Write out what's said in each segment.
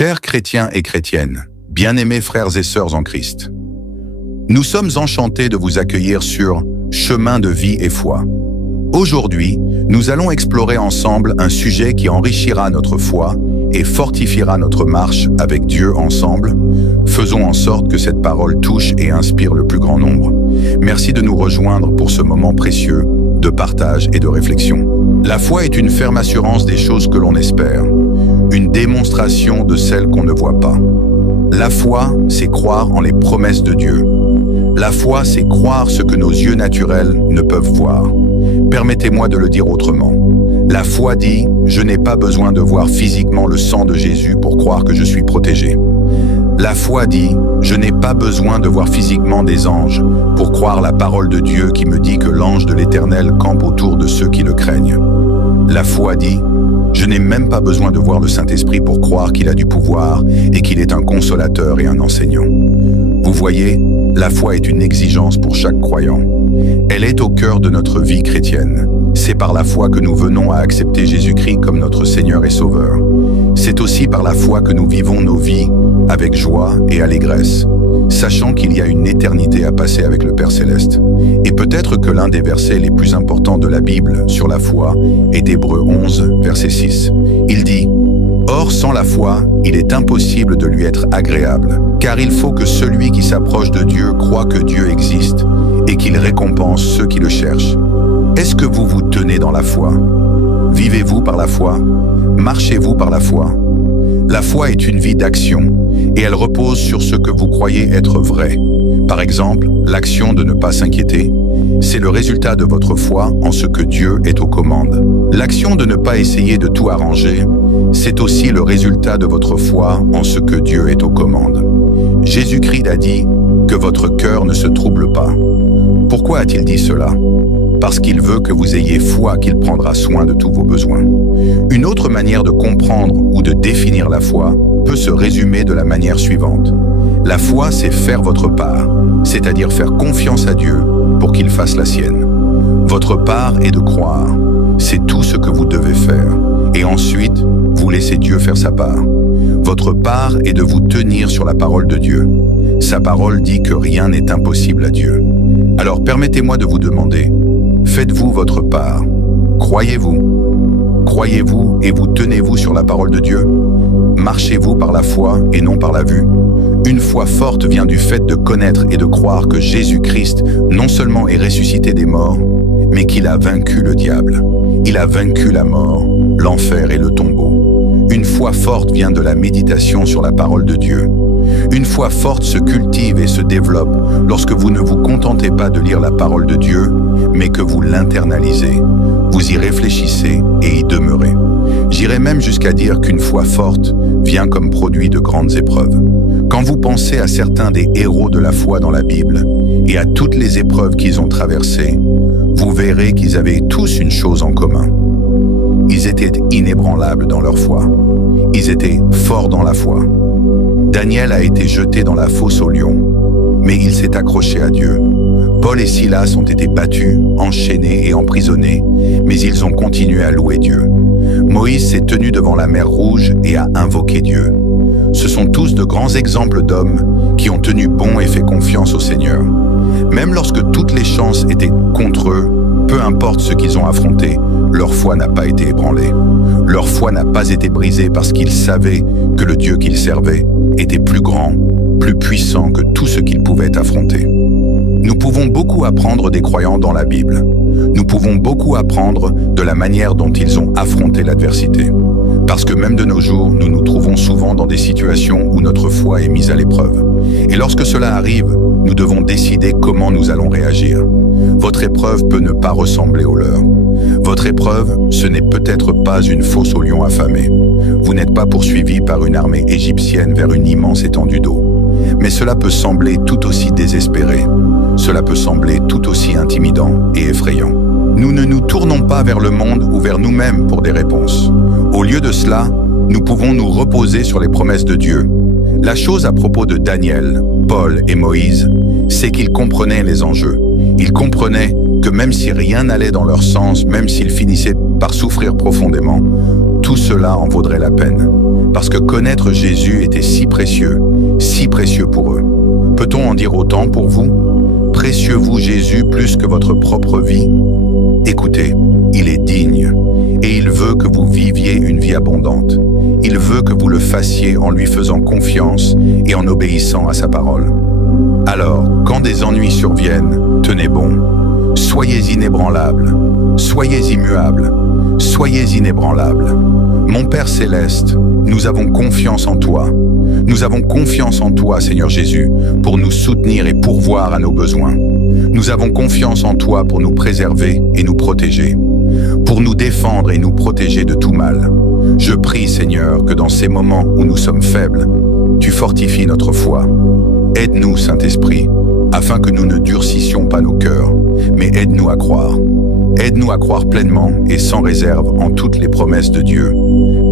Chers chrétiens et chrétiennes, bien-aimés frères et sœurs en Christ, nous sommes enchantés de vous accueillir sur Chemin de vie et foi. Aujourd'hui, nous allons explorer ensemble un sujet qui enrichira notre foi et fortifiera notre marche avec Dieu ensemble. Faisons en sorte que cette parole touche et inspire le plus grand nombre. Merci de nous rejoindre pour ce moment précieux de partage et de réflexion. La foi est une ferme assurance des choses que l'on espère, une démonstration de celles qu'on ne voit pas. La foi, c'est croire en les promesses de Dieu. La foi, c'est croire ce que nos yeux naturels ne peuvent voir. Permettez-moi de le dire autrement. La foi dit « Je n'ai pas besoin de voir physiquement le sang de Jésus pour croire que je suis protégé ». La foi dit « Je n'ai pas besoin de voir physiquement des anges pour croire la parole de Dieu qui me dit que l'ange de l'Éternel campe autour de ceux qui le craignent ». La foi dit « Je n'ai même pas besoin de voir le Saint-Esprit pour croire qu'il a du pouvoir et qu'il est un consolateur et un enseignant ». Vous voyez, la foi est une exigence pour chaque croyant. Elle est au cœur de notre vie chrétienne. C'est par la foi que nous venons à accepter Jésus-Christ comme notre Seigneur et Sauveur. C'est aussi par la foi que nous vivons nos vies avec joie et allégresse, sachant qu'il y a une éternité à passer avec le Père Céleste. Et peut-être que l'un des versets les plus importants de la Bible sur la foi est Hébreux 11, verset 6. Il dit « Or, sans la foi, il est impossible de lui être agréable, car il faut que celui qui s'approche de Dieu croit que Dieu existe et qu'il récompense ceux qui le cherchent. » Est-ce que vous vous tenez dans la foi? Vivez-vous par la foi? Marchez-vous par la foi? La foi est une vie d'action et elle repose sur ce que vous croyez être vrai. Par exemple, l'action de ne pas s'inquiéter, c'est le résultat de votre foi en ce que Dieu est aux commandes. L'action de ne pas essayer de tout arranger, c'est aussi le résultat de votre foi en ce que Dieu est aux commandes. Jésus-Christ a dit que votre cœur ne se trouble pas. Pourquoi a-t-il dit cela? Parce qu'il veut que vous ayez foi qu'il prendra soin de tous vos besoins. Une autre manière de comprendre ou de définir la foi peut se résumer de la manière suivante. La foi, c'est faire votre part, c'est-à-dire faire confiance à Dieu pour qu'il fasse la sienne. Votre part est de croire, c'est tout ce que vous devez faire. Et ensuite, vous laissez Dieu faire sa part. Votre part est de vous tenir sur la parole de Dieu. Sa parole dit que rien n'est impossible à Dieu. Alors permettez-moi de vous demander, faites-vous votre part? Croyez-vous? Croyez-vous et vous tenez-vous sur la parole de Dieu? Marchez-vous par la foi et non par la vue? Une foi forte vient du fait de connaître et de croire que Jésus-Christ non seulement est ressuscité des morts, mais qu'il a vaincu le diable. Il a vaincu la mort, l'enfer et le tombeau. Une foi forte vient de la méditation sur la parole de Dieu. Une foi forte se cultive et se développe lorsque vous ne vous contentez pas de lire la parole de Dieu, mais que vous l'internalisez. Vous y réfléchissez et y demeurez. J'irais même jusqu'à dire qu'une foi forte vient comme produit de grandes épreuves. Quand vous pensez à certains des héros de la foi dans la Bible et à toutes les épreuves qu'ils ont traversées, vous verrez qu'ils avaient tous une chose en commun. Ils étaient inébranlables dans leur foi. Ils étaient forts dans la foi. Daniel a été jeté dans la fosse aux lions, mais il s'est accroché à Dieu. Paul et Silas ont été battus, enchaînés et emprisonnés, mais ils ont continué à louer Dieu. Moïse s'est tenu devant la mer Rouge et a invoqué Dieu. Ce sont tous de grands exemples d'hommes qui ont tenu bon et fait confiance au Seigneur. Même lorsque toutes les chances étaient contre eux, peu importe ce qu'ils ont affronté, leur foi n'a pas été ébranlée. Leur foi n'a pas été brisée parce qu'ils savaient que le Dieu qu'ils servaient était plus grand, plus puissant que tout ce qu'ils pouvaient affronter. Nous pouvons beaucoup apprendre des croyants dans la Bible. Nous pouvons beaucoup apprendre de la manière dont ils ont affronté l'adversité. Parce que même de nos jours, nous nous trouvons souvent dans des situations où notre foi est mise à l'épreuve. Et lorsque cela arrive, nous devons décider comment nous allons réagir. Votre épreuve peut ne pas ressembler au leur. Votre épreuve, ce n'est peut-être pas une fosse aux lions affamés. Vous n'êtes pas poursuivi par une armée égyptienne vers une immense étendue d'eau. Mais cela peut sembler tout aussi désespéré. Cela peut sembler tout aussi intimidant et effrayant. Nous ne nous tournons pas vers le monde ou vers nous-mêmes pour des réponses. Au lieu de cela, nous pouvons nous reposer sur les promesses de Dieu. La chose à propos de Daniel, Paul et Moïse, c'est qu'ils comprenaient les enjeux. Ils comprenaient que même si rien n'allait dans leur sens, même s'ils finissaient par souffrir profondément, tout cela en vaudrait la peine. parce que connaître Jésus était si précieux pour eux. Peut-on en dire autant pour vous? Précieux-vous Jésus plus que votre propre vie? Écoutez, il est digne et il veut que vous viviez une vie abondante. Il veut que vous le fassiez en lui faisant confiance et en obéissant à sa parole. Alors, quand des ennuis surviennent, tenez bon. Soyez inébranlables, soyez immuables, soyez inébranlables. Mon Père céleste, nous avons confiance en toi. Nous avons confiance en toi, Seigneur Jésus, pour nous soutenir et pourvoir à nos besoins. Nous avons confiance en toi pour nous préserver et nous protéger, pour nous défendre et nous protéger de tout mal. Je prie, Seigneur, que dans ces moments où nous sommes faibles, tu fortifies notre foi. Aide-nous, Saint-Esprit, afin que nous ne durcissions pas nos cœurs, mais aide-nous à croire. Aide-nous à croire pleinement et sans réserve en toutes les promesses de Dieu.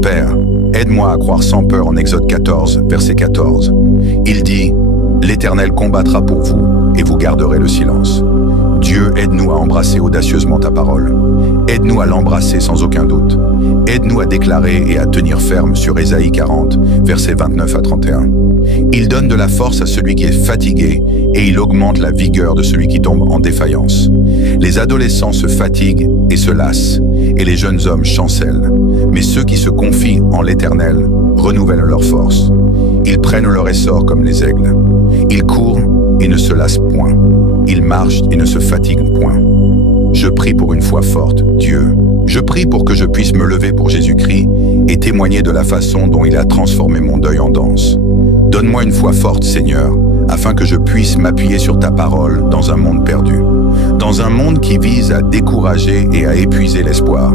Père, aide-moi à croire sans peur en Exode 14, verset 14. Il dit, « L'Éternel combattra pour vous et vous garderez le silence. » Dieu, aide-nous à embrasser audacieusement ta parole. Aide-nous à l'embrasser sans aucun doute. Aide-nous à déclarer et à tenir ferme sur Ésaïe 40, versets 29 à 31. Il donne de la force à celui qui est fatigué et il augmente la vigueur de celui qui tombe en défaillance. Les adolescents se fatiguent et se lassent, et les jeunes hommes chancellent. Mais ceux qui se confient en l'Éternel renouvellent leur force. Ils prennent leur essor comme les aigles. Ils courent et ne se lassent point. Ils marchent et ne se fatiguent point. Je prie pour une foi forte, Dieu. Je prie pour que je puisse me lever pour Jésus-Christ et témoigner de la façon dont il a transformé mon deuil en danse. Donne-moi une foi forte, Seigneur, afin que je puisse m'appuyer sur ta parole dans un monde perdu, dans un monde qui vise à décourager et à épuiser l'espoir.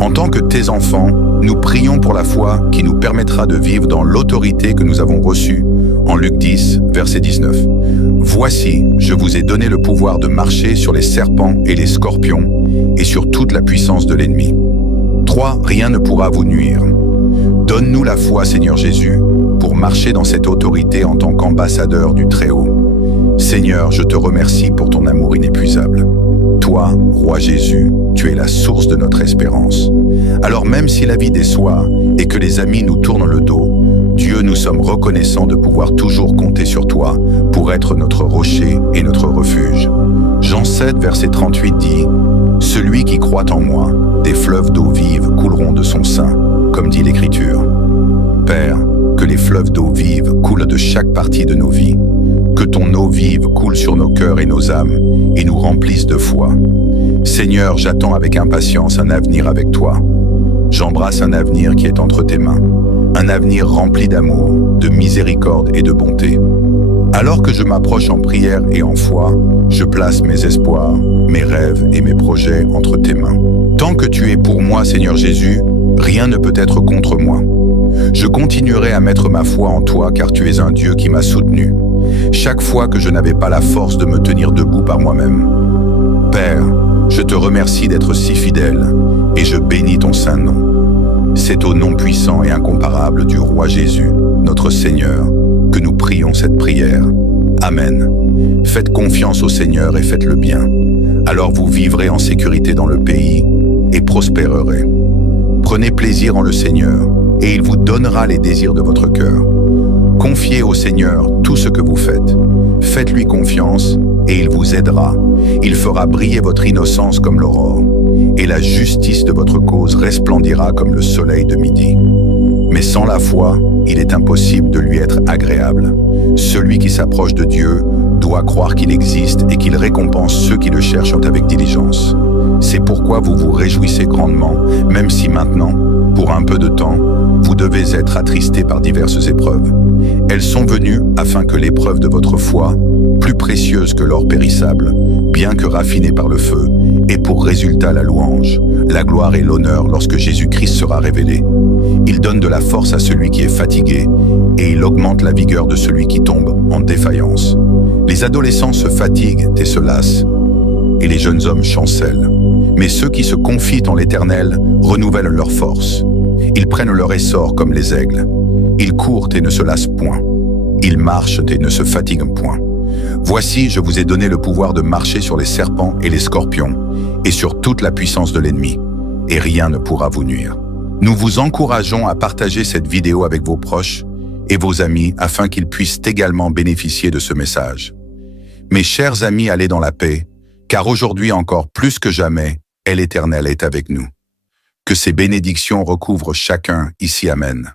En tant que tes enfants, nous prions pour la foi qui nous permettra de vivre dans l'autorité que nous avons reçue en Luc 10, verset 19. Voici, je vous ai donné le pouvoir de marcher sur les serpents et les scorpions et sur toute la puissance de l'ennemi. 3. Rien ne pourra vous nuire. Donne-nous la foi, Seigneur Jésus, pour marcher dans cette autorité en tant qu'ambassadeur du Très-Haut. Seigneur, je te remercie pour ton amour inépuisable. Toi, Roi Jésus, tu es la source de notre espérance. Alors même si la vie déçoit et que les amis nous tournent le dos, Dieu, nous sommes reconnaissants de pouvoir toujours compter sur toi pour être notre rocher et notre refuge. Jean 7, verset 38 dit « Celui qui croit en moi, des fleuves d'eau vive couleront de son sein, comme dit l'Écriture. » Père, que les fleuves d'eau vive coulent de chaque partie de nos vies. Que ton eau vive coule sur nos cœurs et nos âmes et nous remplisse de foi. Seigneur, j'attends avec impatience un avenir avec toi. J'embrasse un avenir qui est entre tes mains. Un avenir rempli d'amour, de miséricorde et de bonté. Alors que je m'approche en prière et en foi, je place mes espoirs, mes rêves et mes projets entre tes mains. Tant que tu es pour moi, Seigneur Jésus, rien ne peut être contre moi. Je continuerai à mettre ma foi en toi car tu es un Dieu qui m'a soutenu. Chaque fois que je n'avais pas la force de me tenir debout par moi-même. Père, je te remercie d'être si fidèle et je bénis ton saint nom. C'est au nom puissant et incomparable du Roi Jésus, notre Seigneur, que nous prions cette prière. Amen. Faites confiance au Seigneur et faites le bien. Alors vous vivrez en sécurité dans le pays et prospérerez. Prenez plaisir en le Seigneur et il vous donnera les désirs de votre cœur. Confiez au Seigneur tout ce que vous faites. Faites-lui confiance et il vous aidera. Il fera briller votre innocence comme l'aurore et la justice de votre cause resplendira comme le soleil de midi. Mais sans la foi, il est impossible de lui être agréable. Celui qui s'approche de Dieu doit croire qu'il existe et qu'il récompense ceux qui le cherchent avec diligence. C'est pourquoi vous vous réjouissez grandement, même si maintenant, pour un peu de temps, vous devez être attristés par diverses épreuves. Elles sont venues afin que l'épreuve de votre foi, plus précieuse que l'or périssable, bien que raffinée par le feu, ait pour résultat la louange, la gloire et l'honneur lorsque Jésus-Christ sera révélé. Il donne de la force à celui qui est fatigué et il augmente la vigueur de celui qui tombe en défaillance. Les adolescents se fatiguent et se lassent, et les jeunes hommes chancellent. Mais ceux qui se confient en l'Éternel renouvellent leur force. Ils prennent leur essor comme les aigles. Ils courent et ne se lassent point. Ils marchent et ne se fatiguent point. Voici, je vous ai donné le pouvoir de marcher sur les serpents et les scorpions, et sur toute la puissance de l'ennemi, et rien ne pourra vous nuire. Nous vous encourageons à partager cette vidéo avec vos proches et vos amis afin qu'ils puissent également bénéficier de ce message. Mes chers amis, allez dans la paix, car aujourd'hui encore plus que jamais, l'Éternel est avec nous. Que ces bénédictions recouvrent chacun ici. Amen.